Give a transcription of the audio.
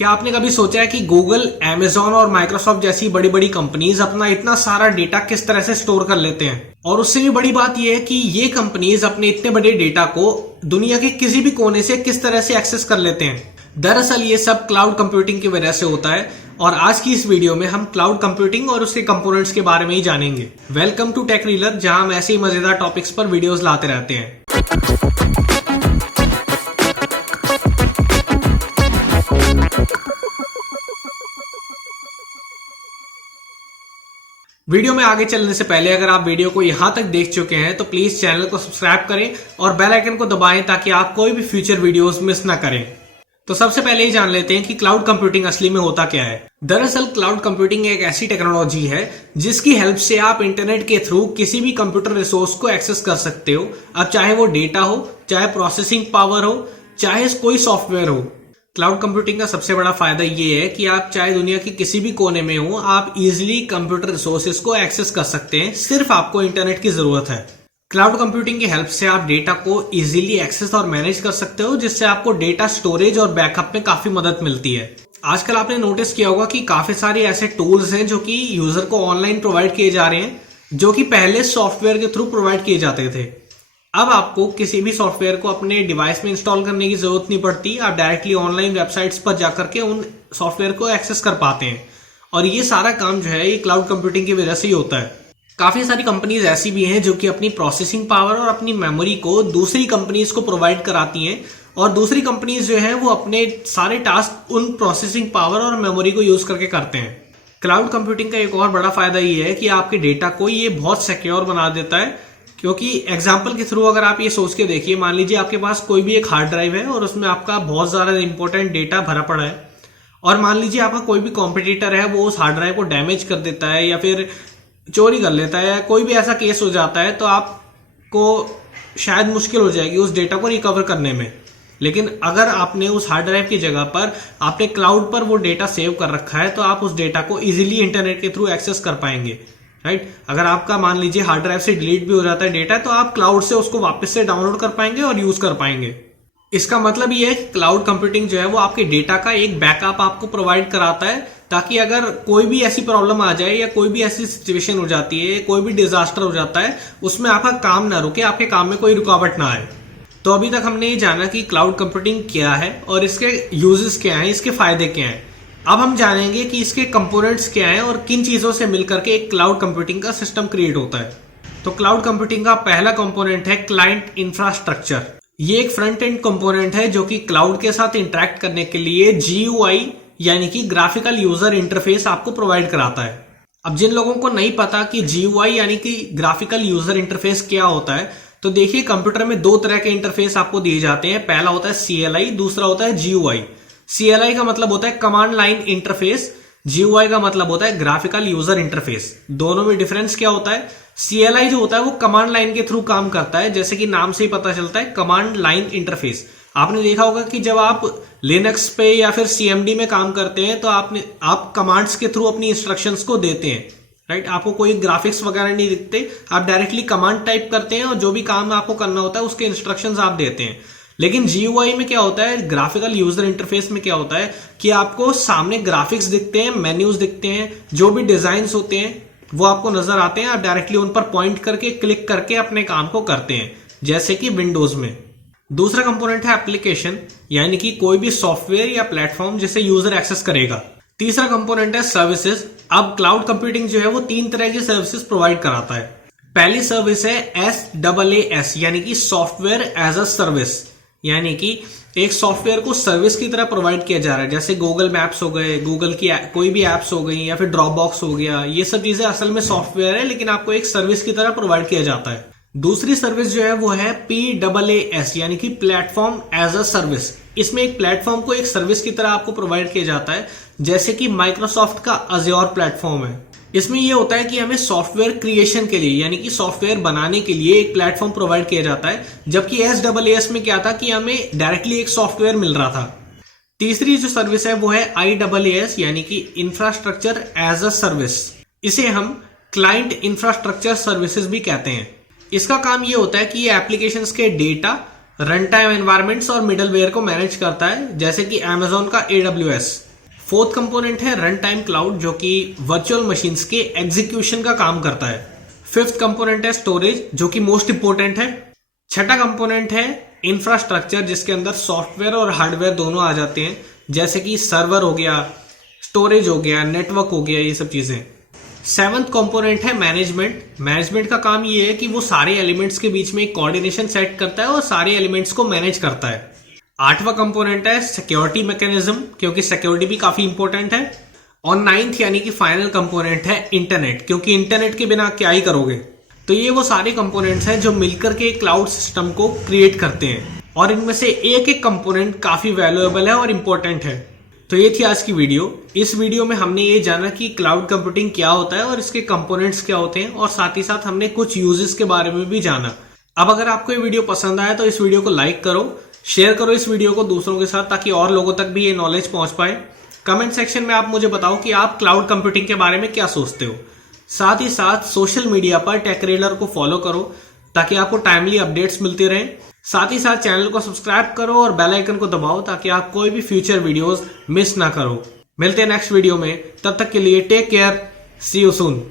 क्या आपने कभी सोचा है कि गूगल, Amazon और माइक्रोसॉफ्ट जैसी बड़ी बड़ी कंपनीज अपना इतना सारा डेटा किस तरह से स्टोर कर लेते हैं? और उससे भी बड़ी बात यह है कि ये कंपनीज अपने इतने बड़े डेटा को दुनिया के किसी भी कोने से किस तरह से एक्सेस कर लेते हैं। दरअसल ये सब क्लाउड कंप्यूटिंग की वजह से होता है और आज की इस वीडियो में हम क्लाउड कंप्यूटिंग और उसके कंपोनेंट्स के बारे में ही जानेंगे। वेलकम टू टेक रीलर, जहां हम ऐसे ही मजेदार टॉपिक्स पर वीडियोस लाते रहते हैं। वीडियो में आगे चलने से पहले अगर आप वीडियो को यहां तक देख चुके हैं तो प्लीज चैनल को सब्सक्राइब करें और बेल आइकन को दबाएं ताकि आप कोई भी फ्यूचर वीडियोस मिस ना करें। तो सबसे पहले ही जान लेते हैं कि क्लाउड कंप्यूटिंग असली में होता क्या है। दरअसल क्लाउड कंप्यूटिंग एक ऐसी टेक्नोलॉजी है जिसकी हेल्प से आप इंटरनेट के थ्रू किसी भी कंप्यूटर रिसोर्स को एक्सेस कर सकते हो। अब चाहे वो डेटा हो, चाहे प्रोसेसिंग पावर हो, चाहे कोई सॉफ्टवेयर हो। क्लाउड कंप्यूटिंग का सबसे बड़ा फायदा ये है कि आप चाहे दुनिया के किसी भी कोने में हो, आप इजीली कंप्यूटर रिसोर्सेज को एक्सेस कर सकते हैं। सिर्फ आपको इंटरनेट की जरूरत है। क्लाउड कंप्यूटिंग की हेल्प से आप डेटा को इजीली एक्सेस और मैनेज कर सकते हो, जिससे आपको डेटा स्टोरेज और बैकअप में काफी मदद मिलती है। आजकल आपने नोटिस किया होगा कि काफी सारे ऐसे टूल्स हैं जो कि यूजर को ऑनलाइन प्रोवाइड किए जा रहे हैं, जो कि पहले सॉफ्टवेयर के थ्रू प्रोवाइड किए जाते थे। अब आपको किसी भी सॉफ्टवेयर को अपने डिवाइस में इंस्टॉल करने की जरूरत नहीं पड़ती। आप डायरेक्टली ऑनलाइन वेबसाइट्स पर जाकर के उन सॉफ्टवेयर को एक्सेस कर पाते हैं और ये सारा काम जो है ये क्लाउड कंप्यूटिंग की वजह से ही होता है। काफी सारी कंपनीज ऐसी भी हैं जो कि अपनी प्रोसेसिंग पावर और अपनी मेमोरी को दूसरी कंपनीज को प्रोवाइड कराती हैं और दूसरी कंपनीज जो है वो अपने सारे टास्क उन प्रोसेसिंग पावर और मेमोरी को यूज करके करते हैं। क्लाउड कंप्यूटिंग का एक और बड़ा फायदा ये है कि आपके डेटा को ये बहुत सिक्योर बना देता है, क्योंकि एग्जाम्पल के थ्रू अगर आप ये सोच के देखिए, मान लीजिए आपके पास कोई भी एक हार्ड ड्राइव है और उसमें आपका बहुत ज्यादा इंपॉर्टेंट डेटा भरा पड़ा है और मान लीजिए आपका कोई भी कॉम्पिटिटर है वो उस हार्ड ड्राइव को डैमेज कर देता है या फिर चोरी कर लेता है, कोई भी ऐसा केस हो जाता है तो आपको शायद मुश्किल हो जाएगी उस डेटा को रिकवर करने में। लेकिन अगर आपने उस हार्ड ड्राइव की जगह पर आपने क्लाउड पर वो डेटा सेव कर रखा है तो आप उस डेटा को इजीली इंटरनेट के थ्रू एक्सेस कर पाएंगे। राइट, अगर आपका मान लीजिए हार्ड ड्राइव से डिलीट भी हो जाता है डेटा, तो आप क्लाउड से उसको वापस से डाउनलोड कर पाएंगे और यूज कर पाएंगे। इसका मतलब ये है कि क्लाउड कंप्यूटिंग जो है वो आपके डेटा का एक बैकअप आपको प्रोवाइड कराता है, ताकि अगर कोई भी ऐसी प्रॉब्लम आ जाए या कोई भी ऐसी सिचुएशन हो जाती है, कोई भी डिजास्टर हो जाता है, उसमें आपका काम ना रुके, आपके काम में कोई रुकावट ना आए। तो अभी तक हमने ये जाना कि क्लाउड कंप्यूटिंग क्या है और इसके यूजेस क्या हैं, इसके फायदे क्या हैं। अब हम जानेंगे कि इसके कंपोनेंट्स क्या हैं और किन चीजों से मिलकर के एक क्लाउड कंप्यूटिंग का सिस्टम क्रिएट होता है। तो क्लाउड कंप्यूटिंग का पहला कंपोनेंट है क्लाइंट इंफ्रास्ट्रक्चर। ये एक फ्रंट एंड कंपोनेंट है जो कि क्लाउड के साथ इंटरेक्ट करने के लिए GUI यानी कि ग्राफिकल यूजर इंटरफेस आपको प्रोवाइड कराता है। अब जिन लोगों को नहीं पता कि GUI यानी कि ग्राफिकल यूजर इंटरफेस क्या होता है, तो देखिए कंप्यूटर में दो तरह के इंटरफेस आपको दिए जाते हैं। पहला होता है CLI, दूसरा होता है GUI। CLI का मतलब होता है कमांड लाइन इंटरफेस, GUI का मतलब होता है ग्राफिकल यूजर इंटरफेस। दोनों में डिफरेंस क्या होता है? CLI जो होता है वो कमांड लाइन के थ्रू काम करता है, जैसे कि नाम से ही पता चलता है, कमांड लाइन इंटरफेस। आपने देखा होगा कि जब आप लिनक्स पे या फिर CMD में काम करते हैं तो आप कमांड्स के थ्रू अपनी इंस्ट्रक्शंस को देते हैं। राइट, आपको कोई ग्राफिक्स वगैरह नहीं दिखते, आप डायरेक्टली कमांड टाइप करते हैं और जो भी काम आपको करना होता है उसके इंस्ट्रक्शंस आप देते हैं। लेकिन GUI में क्या होता है, ग्राफिकल यूजर इंटरफेस में क्या होता है कि आपको सामने ग्राफिक्स दिखते हैं, मेन्यूज दिखते हैं, जो भी डिजाइन्स होते हैं वो आपको नजर आते हैं। आप डायरेक्टली उन पर पॉइंट करके क्लिक करके अपने काम को करते हैं, जैसे कि विंडोज में। दूसरा कंपोनेंट है एप्लीकेशन, यानी कि कोई भी सॉफ्टवेयर या प्लेटफॉर्म जिसे यूजर एक्सेस करेगा। तीसरा कंपोनेंट है सर्विसेज। अब क्लाउड कंप्यूटिंग जो है वो तीन तरह की सर्विसेज प्रोवाइड कराता है। पहली सर्विस है SaaS यानी कि सॉफ्टवेयर एज अ सर्विस, यानी कि एक सॉफ्टवेयर को सर्विस की तरह प्रोवाइड किया जा रहा है। जैसे गूगल मैप्स हो गए, गूगल की कोई भी एप्स हो गई या फिर ड्रॉपबॉक्स हो गया, ये सब चीजें असल में सॉफ्टवेयर है लेकिन आपको एक सर्विस की तरह प्रोवाइड किया जाता है। दूसरी सर्विस जो है वो है PaaS यानी कि प्लेटफॉर्म एज अ सर्विस। इसमें एक प्लेटफॉर्म को एक सर्विस की तरह आपको प्रोवाइड किया जाता है, जैसे कि माइक्रोसॉफ्ट का अज्योर प्लेटफॉर्म है। इसमें यह होता है कि हमें सॉफ्टवेयर क्रिएशन के लिए यानी कि सॉफ्टवेयर बनाने के लिए एक प्लेटफॉर्म प्रोवाइड किया जाता है, जबकि SaaS में क्या था कि हमें डायरेक्टली एक सॉफ्टवेयर मिल रहा था। तीसरी जो सर्विस है वो है IaaS यानी कि इंफ्रास्ट्रक्चर एज अ सर्विस। इसे हम क्लाइंट इंफ्रास्ट्रक्चर सर्विसेज भी कहते हैं। इसका काम ये होता है कि ये एप्लीकेशंस के डेटा, रन टाइम एनवायरमेंट्स और मिडलवेयर को मैनेज करता है, जैसे कि Amazon का AWS। फोर्थ कंपोनेंट है रन टाइम क्लाउड, जो कि वर्चुअल मशीन्स के एग्जीक्यूशन का काम करता है। फिफ्थ कंपोनेंट है स्टोरेज, जो कि मोस्ट इंपोर्टेंट है। छठा कंपोनेंट है इंफ्रास्ट्रक्चर, जिसके अंदर सॉफ्टवेयर और हार्डवेयर दोनों आ जाते हैं, जैसे कि सर्वर हो गया, स्टोरेज हो गया, नेटवर्क हो गया, ये सब चीजें। सेवंथ कंपोनेंट है मैनेजमेंट। मैनेजमेंट का काम ये है कि वो सारे एलिमेंट्स के बीच में एक कोऑर्डिनेशन सेट करता है और सारे एलिमेंट्स को मैनेज करता है। आठवां कंपोनेंट है सिक्योरिटी मैकेनिज्म, क्योंकि सिक्योरिटी भी काफी इंपॉर्टेंट है। और नाइन्थ यानी कि फाइनल कंपोनेंट है इंटरनेट, क्योंकि इंटरनेट के बिना क्या ही करोगे। तो ये वो सारे कंपोनेंट्स हैं जो मिलकर के क्लाउड सिस्टम को क्रिएट करते हैं, और इनमें से एक एक कंपोनेंट काफी वैल्यूएबल है और इंपॉर्टेंट है। तो ये थी आज की वीडियो। इस वीडियो में हमने ये जाना कि क्लाउड कंप्यूटिंग क्या होता है और इसके कंपोनेंट्स क्या होते हैं, और साथ ही साथ हमने कुछ यूजेस के बारे में भी जाना। अब अगर आपको ये वीडियो पसंद आया तो इस वीडियो को लाइक करो, शेयर करो इस वीडियो को दूसरों के साथ, ताकि और लोगों तक भी ये नॉलेज पहुंच पाए। कमेंट सेक्शन में आप मुझे बताओ कि आप क्लाउड कंप्यूटिंग के बारे में क्या सोचते हो। साथ ही साथ सोशल मीडिया पर टेकरेलर को फॉलो करो, ताकि आपको टाइमली अपडेट्स मिलते रहें। साथ ही साथ चैनल को सब्सक्राइब करो और बेल आइकन को दबाओ, ताकि आप कोई भी फ्यूचर वीडियोस मिस ना करो। मिलते हैं नेक्स्ट वीडियो में, तब तक के लिए take care, see you soon.